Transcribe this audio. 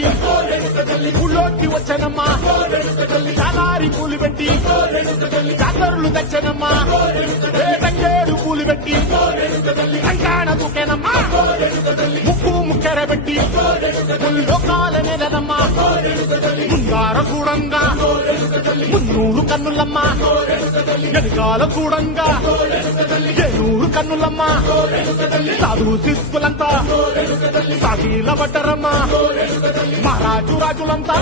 పెట్టి ఊళ్ళోకి వచ్చానమ్మా చాలారి పూలు పెట్టి జాతరులు తెచ్చానమ్మా తంగేడు పూలు పెట్టి కంకాణ దూకేనమ్మా ముక్కు ముక్కెర పెట్టి ముల్లోకాల నెలనమ్మా ముంగార చూడంగా మున్నూరు కన్నులమ్మా వెనకాల చూడంగా ఏనూరు కన్నులమ్మా సాధు శిస్తులంతా సాగిల పడ్డరమ్మా మహారాజు రాజులంతా